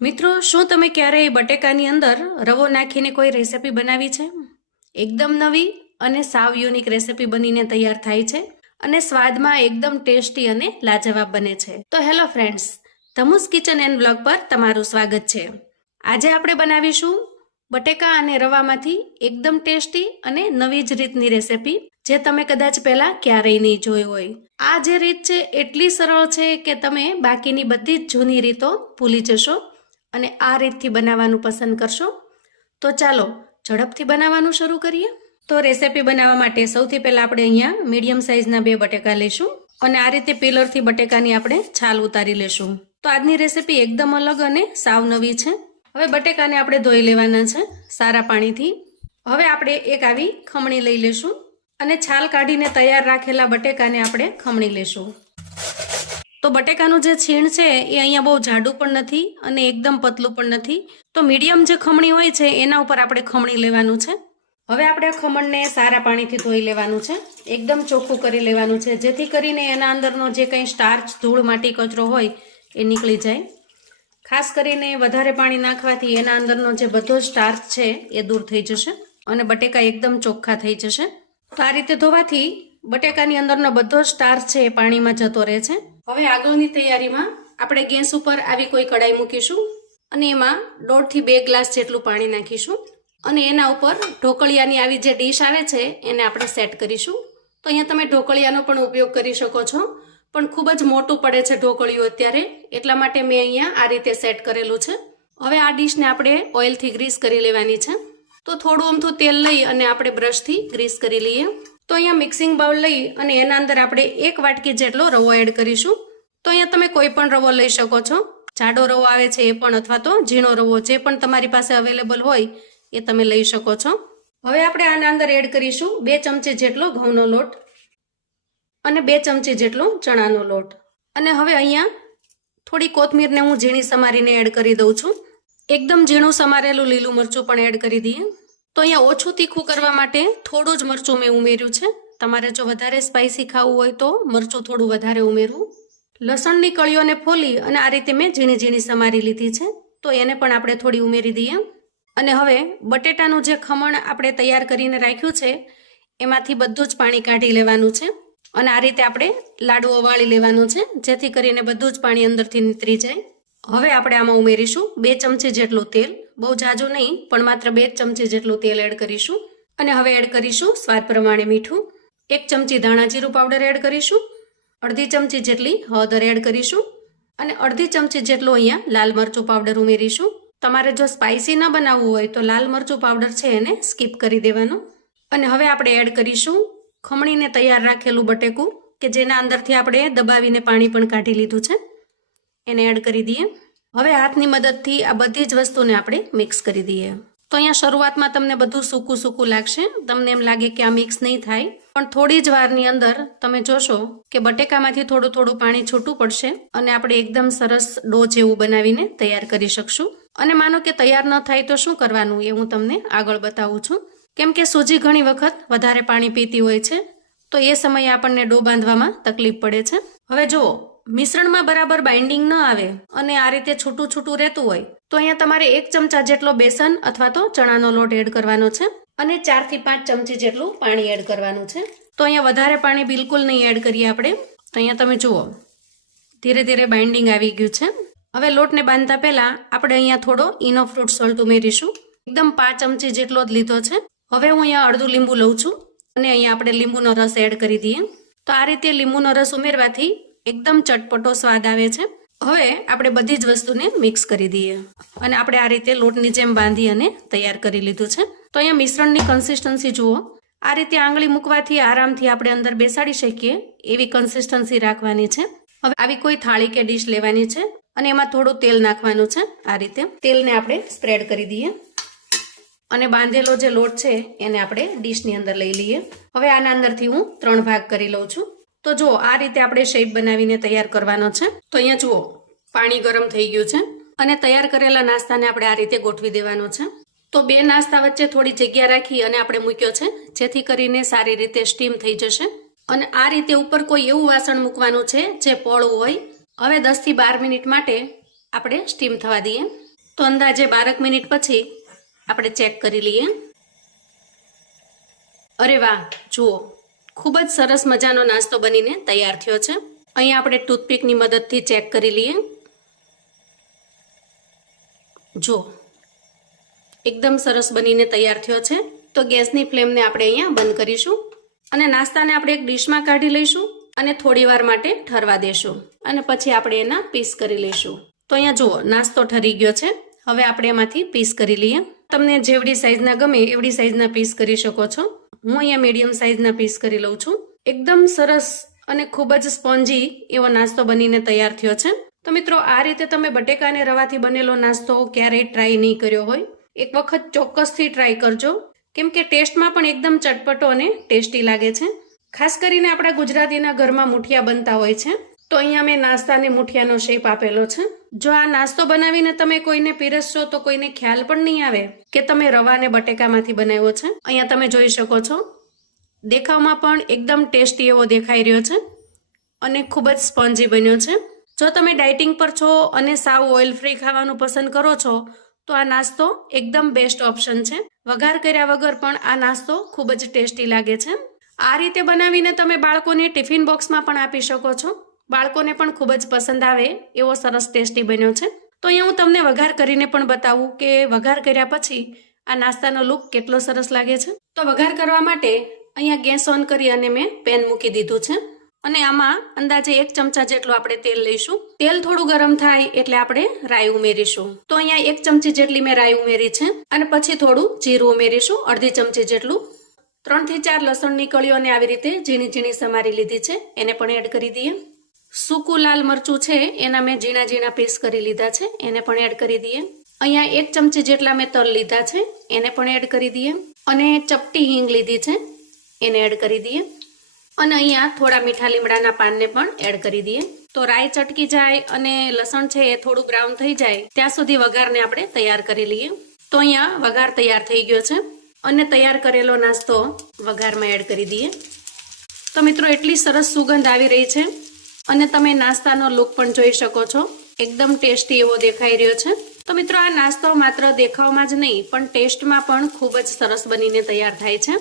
મિત્રો, શું તમે ક્યારેય બટેકાની અંદર રવો નાખીને કોઈ રેસિપી બનાવી છે? એકદમ નવી અને સાવ યુનિક રેસિપી બનીને તૈયાર થાય છે અને સ્વાદમાં એકદમ ટેસ્ટી અને લાજવાબ બને છે. તો હેલો ફ્રેન્ડ્સ ધમુસ કિચન એન્ડ બ્લોગ પર તમારું સ્વાગત છે. આજે આપણે બનાવીશું બટેકા અને રવામાંથી એકદમ ટેસ્ટી અને નવી જ રીતની રેસિપી, જે તમે કદાચ પહેલા ક્યારેય નહીં જોઈ હોય. આ જે રીત છે, એટલી સરળ છે કે તમે બાકીની બધી જ જૂની રીતો ભૂલી જશો. અને આ રીતથી બનાવવાનું પસંદ કરશો? તો ચાલો, ઝડપથી બનાવવાનું શરૂ કરીએ. તો રેસીપી બનાવવા માટે સૌથી પહેલાં આપણે અહીંયા મીડિયમ સાઇઝના બે બટેકા લઈશું અને આ રીતે પીલરથી બટેકાની આપણે છાલ ઉતારી લેશું. તો આજની રેસિપી એકદમ અલગ અને સાવ નવી છે. હવે બટેકાને આપણે ધોઈ લેવાના છે સારા પાણીથી. હવે આપણે એક આવી ખમણી લઈ લેશું અને છાલ કાઢીને તૈયાર રાખેલા બટેકાને આપણે ખમણી લેશું. તો બટેકાનું જે છીણ છે, એ અહીંયા બહુ જાડું પણ નથી અને એકદમ પતલું પણ નથી. તો મીડિયમ જે ખમણી હોય છે, એના ઉપર આપણે ખમણી લેવાનું છે. હવે આપણે આ ખમણને સારા પાણીથી ધોઈ લેવાનું છે. એકદમ ચોખ્ખું કરી લેવાનું છે, જેથી કરીને એના અંદરનો જે કંઈ સ્ટાર્ચ ધૂળ, માટી, કચરો હોય, એ નીકળી જાય. ખાસ કરીને વધારે પાણી નાખવાથી એના અંદરનો જે બધો સ્ટાર્ચ છે, એ દૂર થઈ જશે અને બટેકા એકદમ ચોખ્ખા થઈ જશે. તો આ રીતે ધોવાથી બટેકાની અંદરનો બધો સ્ટાર્ચ છે, એ પાણીમાં જતો રહે છે. હવે આગળની તૈયારીમાં આપણે ગેસ ઉપર આવી કોઈ કડાઈ મૂકીશું અને એમાં દોઢથી બે ગ્લાસ જેટલું પાણી નાખીશું અને એના ઉપર ઢોકળિયાની આવી જે ડીશ આવે છે એને આપણે સેટ કરીશું. તો અહીંયા તમે ઢોકળિયાનો પણ ઉપયોગ કરી શકો છો. પણ ખૂબ જ મોટું પડે છે ઢોકળિયું અત્યારે, એટલા માટે મેં અહીંયા આ રીતે સેટ કરેલું છે. હવે આ ડીશને આપણે ઓઇલથી ગ્રીસ કરી લેવાની છે. તો થોડું અમથું તેલ લઈ અને આપણે બ્રશથી ગ્રીસ કરી લઈએ. તો અહીંયા મિક્સિંગ બાઉલ લઈ અને એના અંદર આપણે એક વાટકી જેટલો રવો એડ કરીશું. તો અહીંયા તમે કોઈ પણ રવો લઈ શકો છો. જાડો રવો આવે છે એ પણ અથવા તો ઝીણો રવો જે પણ તમારી પાસે અવેલેબલ હોય એ તમે લઈ શકો છો. હવે આપણે આના અંદર એડ કરીશું બે ચમચી જેટલો ઘઉંનો લોટ અને બે ચમચી જેટલો ચણાનો લોટ. અને હવે અહીંયા થોડી કોથમીરને હું ઝીણી સમારીને એડ કરી દઉં છું. એકદમ ઝીણું સમારેલું લીલું મરચું પણ એડ કરી દઈએ. તો અહીંયા ઓછું તીખું કરવા માટે થોડું જ મરચું મેં ઉમેર્યું છે. તમારે જો વધારે સ્પાઇસી ખાવું હોય તો મરચું થોડું વધારે ઉમેરવું. લસણની કળીઓને ફોલી અને આ રીતે મેં ઝીણી ઝીણી સમારી લીધી છે. તો એને પણ આપણે થોડી ઉમેરી દઈએ. અને હવે બટેટાનું જે ખમણ આપણે તૈયાર કરીને રાખ્યું છે, એમાંથી બધું જ પાણી કાઢી લેવાનું છે. અને આ રીતે આપણે લાડુ ઓવાળી લેવાનું છે, જેથી કરીને બધું જ પાણી અંદરથી નીતરી જાય. હવે આપણે આમાં ઉમેરીશું બે ચમચી જેટલું તેલ. બહુ જાજુ નહીં, પણ માત્ર બે ચમચી જેટલું તેલ એડ કરીશું. અને હવે એડ કરીશું સ્વાદ પ્રમાણે મીઠું. એક ચમચી ધાણા જીરું પાવડર એડ કરીશું. અડધી ચમચી જેટલી હળદર એડ કરીશું. અને અડધી ચમચી જેટલું અહીંયા લાલ મરચું પાવડર ઉમેરીશું. તમારે જો સ્પાઇસી ન બનાવવું હોય તો લાલ મરચું પાવડર છે એને સ્કીપ કરી દેવાનું. અને હવે આપણે એડ કરીશું ખમણીને તૈયાર રાખેલું બટેકું, કે જેના અંદરથી આપણે દબાવીને પાણી પણ કાઢી લીધું છે. એને એડ કરી દઈએ. હવે હાથની મદદથી આ બધી જ વસ્તુને આપણે મિક્સ કરી દઈએ. તો અહીંયા શરૂઆતમાં તમને બધું સૂકું સૂકું લાગશે. તમને એમ લાગે કે આ મિક્સ નહીં થાય. પણ થોડી જ વારની અંદર તમે જોશો કે બટેકામાંથી થોડું થોડું પાણી છૂટું પડશે અને આપણે એકદમ સરસ ડો જેવું બનાવીને તૈયાર કરી શકશું. અને માનો કે તૈયાર ન થાય તો શું કરવાનું એ હું તમને આગળ બતાવું છું. કેમ કે સૂજી ઘણી વખત વધારે પાણી પીતી હોય છે, તો એ સમયે આપણને ડો બાંધવામાં તકલીફ પડે છે. હવે જુઓ મિશ્રણમાં બરાબર બાઇન્ડિંગ ન આવે અને આ રીતે છૂટું છૂટું રહેતું હોય, તો અહીંયા તમારે એક ચમચા જેટલો બેસન અથવા તો ચણાનો લોટ એડ કરવાનો છે અને ચારથી પાંચ ચમચી જેટલું પાણી એડ કરવાનું છે. તો અહીંયા વધારે પાણી બિલકુલ નહીં એડ કરીએ આપણે. તો અહીંયા તમે જુઓ, ધીરે ધીરે બાઇન્ડિંગ આવી ગયું છે. હવે લોટને બાંધતા પહેલાં આપણે અહીંયા થોડો ઇનો ફ્રૂટ સોલ્ટ ઉમેરીશું. એકદમ પાંચ ચમચી જેટલો જ લીધો છે. હવે હું અહીંયા અડધું લીંબુ લઉં છું અને અહીંયા આપણે લીંબુનો રસ એડ કરી દઈએ. તો આ રીતે લીંબુનો રસ ઉમેરવાથી એકદમ ચટપટો સ્વાદ આવે છે. હવે આપણે બધી જ વસ્તુને મિક્સ કરી દઈએ. અને આપણે આ રીતે લોટની જેમ બાંધી અને તૈયાર કરી લીધું છે. તો અહીંયા મિશ્રણની કન્સિસ્ટન્સી જુઓ. આ રીતે આંગળી મૂકવાથી આરામથી આપણે અંદર બેસાડી શકીએ એવી કન્સિસ્ટન્સી રાખવાની છે. હવે આવી કોઈ થાળી કે ડીશ લેવાની છે અને એમાં થોડું તેલ નાખવાનું છે આ રીતે. તેલને આપણે સ્પ્રેડ કરી દઈએ. અને બાંધેલો જે લોટ છે એને આપણે ડીશની અંદર લઈ લઈએ. હવે આના અંદરથી હું ત્રણ ભાગ કરી લઉં છું. તો જુઓ, આ રીતે આપણે શેપ બનાવીને તૈયાર કરવાનો છે. તો અહીંયા જુઓ, પાણી ગરમ થઈ ગયું છે અને તૈયાર કરેલા નાસ્તાને આપણે આ રીતે ગોઠવી દેવાનો છે. તો બે નાસ્તા વચ્ચે થોડી જગ્યા રાખી અને આપણે મૂક્યો છે, જેથી કરીને સારી રીતે સ્ટીમ થઈ જશે. અને આ રીતે ઉપર કોઈ એવું વાસણ મૂકવાનું છે, જે પોળું હોય. હવે દસથી બાર મિનિટ માટે આપણે સ્ટીમ થવા દઈએ. તો અંદાજે બારક મિનિટ પછી આપણે ચેક કરી લઈએ. અરે વાહ, જુઓ. ખૂબ જ સરસ મજાનો નાસ્તો બનીને તૈયાર થયો છે. અહીંયા આપણે ટૂથપીકની મદદથી ચેક કરી લઈએ. જો, એકદમ સરસ બનીને તૈયાર થયો છે. તો ગેસની ફ્લેમને આપણે અહીંયા બંધ કરીશું અને નાસ્તાને આપણે એક ડીશમાં કાઢી લઈશું અને થોડી વાર માટે ઠરવા દેશું અને પછી આપણે એના પીસ કરી લઈશું. તો અહીંયા જુઓ, નાસ્તો ઠરી ગયો છે. હવે આપણે એમાંથી પીસ કરી લઈએ. તમને જેવડી સાઈઝના ગમે એવડી સાઈઝના પીસ કરી શકો છો. હું અહીંયા મીડિયમ સાઇઝના પીસ કરી લઉં છું. એકદમ સરસ અને ખૂબ જ સ્પોન્જી એવો નાસ્તો બનીને તૈયાર થયો છે. તો મિત્રો, આ રીતે તમે બટેકા અને રવાથી બનેલો નાસ્તો ક્યારેય ટ્રાય નહીં કર્યો હોય. એક વખત ચોક્કસથી ટ્રાય કરજો. કેમ કે ટેસ્ટમાં પણ એકદમ ચટપટો અને ટેસ્ટી લાગે છે. ખાસ કરીને આપણા ગુજરાતીના ઘરમાં મુઠિયા બનતા હોય છે. તો અહીંયા મેં નાસ્તાને મુઠિયાનો શેપ આપેલો છે. જો આ નાસ્તો બનાવીને તમે કોઈને પીરસશો તો કોઈને ખ્યાલ પણ નહીં આવે કે તમે રવાને બટેકામાંથી બનાવ્યો છે. અહીંયા તમે જોઈ શકો છો. દેખાવમાં પણ એકદમ ટેસ્ટી એવો દેખાઈ રહ્યો છે અને ખૂબ જ સ્પોન્જી બન્યો છે. જો તમે ડાયટિંગ પર છો અને સાવ ઓઇલ ફ્રી ખાવાનું પસંદ કરો છો, તો આ નાસ્તો એકદમ બેસ્ટ ઓપ્શન છે. વઘાર કર્યા વગર પણ આ નાસ્તો ખૂબ જ ટેસ્ટી લાગે છે. આ રીતે બનાવીને તમે બાળકોને ટિફિન બોક્સમાં પણ આપી શકો છો. બાળકોને પણ ખૂબ જ પસંદ આવે એવો સરસ ટેસ્ટી બન્યો છે. તો અહીંયા હું તમને વઘાર કરીને પણ બતાવું કે વઘાર કર્યા પછી આ નાસ્તાનો લુક કેટલો સરસ લાગે છે. તો વઘાર કરવા માટે અહીંયા ગેસ ઓન કરી અને મેં પેન મૂકી દીધું છે. અને આમાં અંદાજે એક ચમચા જેટલું આપણે તેલ લઈશું. તેલ થોડું ગરમ થાય એટલે આપણે રાઈ ઉમેરીશું. તો અહીંયા એક ચમચી જેટલી મેં રાઈ ઉમેરી છે અને પછી થોડું જીરું ઉમેરીશું, અડધી ચમચી જેટલું. ત્રણથી ચાર લસણની કળીઓને આવી રીતે ઝીણી ઝીણી સમારી લીધી છે. એને પણ એડ કરી દઈએ. સૂકું લાલ મરચું છે, એના મેં ઝીણા ઝીણા પીસ કરી લીધા છે, એને પણ એડ કરી દઈએ. અહીંયા એક ચમચી જેટલા મેં તલ લીધા છે, એને પણ એડ કરી દઈએ. અને ચપટી હિંગ લીધી છે, એને એડ કરી દઈએ. અને અહીંયા થોડા મીઠા લીમડાના પાનને પણ એડ કરી દઈએ. તો રાઈ ચટકી જાય અને લસણ છે એ થોડું બ્રાઉન થઈ જાય, ત્યાં સુધી વઘારને આપણે તૈયાર કરી લઈએ. તો અહીંયા વઘાર તૈયાર થઈ ગયો છે. અને તૈયાર કરેલો નાસ્તો વઘારમાં એડ કરી દઈએ. તો મિત્રો, એટલી સરસ સુગંધ આવી રહી છે. અને તમે નાસ્તાનો લુક પણ જોઈ શકો છો. એકદમ ટેસ્ટી એવો દેખાઈ રહ્યો છે. તો મિત્રો, આ નાસ્તો માત્ર દેખાવમાં જ નહીં, પણ ટેસ્ટમાં પણ ખૂબ જ સરસ બનીને તૈયાર થાય છે.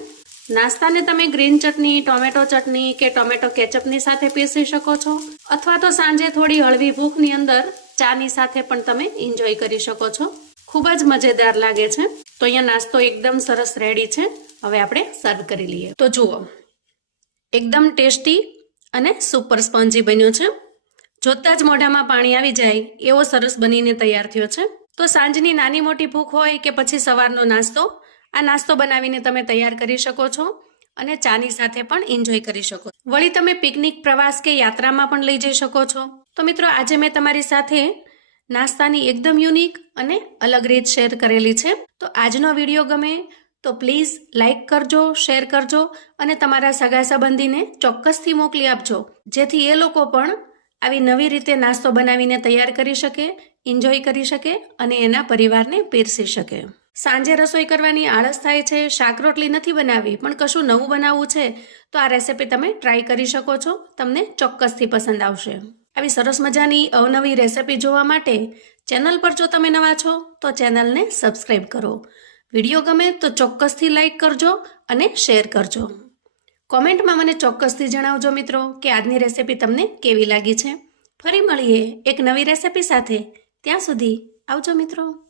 નાસ્તાને તમે ગ્રીન ચટણી, ટોમેટો ચટણી કે ટોમેટો કેચઅપની સાથે પીસી શકો છો, અથવા તો સાંજે થોડી હળવી ભૂખની અંદર ચાની સાથે પણ તમે એન્જોય કરી શકો છો. ખૂબ જ મજેદાર લાગે છે. તો અહીંયા નાસ્તો એકદમ સરસ રેડી છે. હવે આપણે સર્વ કરી લઈએ. તો જુઓ, એકદમ ટેસ્ટી અને સુપર સ્પોન્જી બન્યો છે. જોતાં જ મોઢામાં પાણી આવી જાય, એવો સરસ બનીને તૈયાર થયો છે. તો સાંજની નાની મોટી ભૂખ હોય કે પછી સવારનો નાસ્તો, આ નાસ્તો બનાવીને તમે તૈયાર કરી શકો છો અને ચાની સાથે પણ એન્જોય કરી શકો વળી તમે પિકનિક, પ્રવાસ કે યાત્રામાં પણ લઈ જઈ શકો છો. તો મિત્રો, આજે મેં તમારી સાથે નાસ્તાની એકદમ યુનિક અને અલગ રીત શેર કરેલી છે. તો આજનો વીડિયો ગમે તો પ્લીઝ લાઇક કરજો શેર કરજો અને તમારા સગા સંબંધીને ચોક્કસથી મોકલી આપજો. જેથી એ લોકો પણ આવી નવી રીતે નાસ્તો બનાવીને તૈયાર કરી શકે એન્જોય કરી શકે અને એના પરિવારને પીરસી શકે. સાંજે રસોઈ કરવાની આળસ થાય છે, શાક રોટલી નથી બનાવી પણ કશું નવું બનાવવું છે, તો આ રેસિપી તમે ટ્રાય કરી શકો છો, તમને ચોક્કસથી પસંદ આવશે. આવી સરસ મજાની અવનવી રેસિપી જોવા માટે ચેનલ પર જો તમે નવા છો, તો ચેનલને સબસ્ક્રાઈબ કરો. વીડિયો ગમે તો ચોક્કસથી લાઇક કરજો અને શેર કરજો. કોમેન્ટમાં મને ચોક્કસથી જણાવજો મિત્રો કે આજની રેસિપી તમને કેવી લાગી છે. ફરી મળીએ એક નવી રેસિપી સાથે. ત્યાં સુધી આવજો મિત્રો.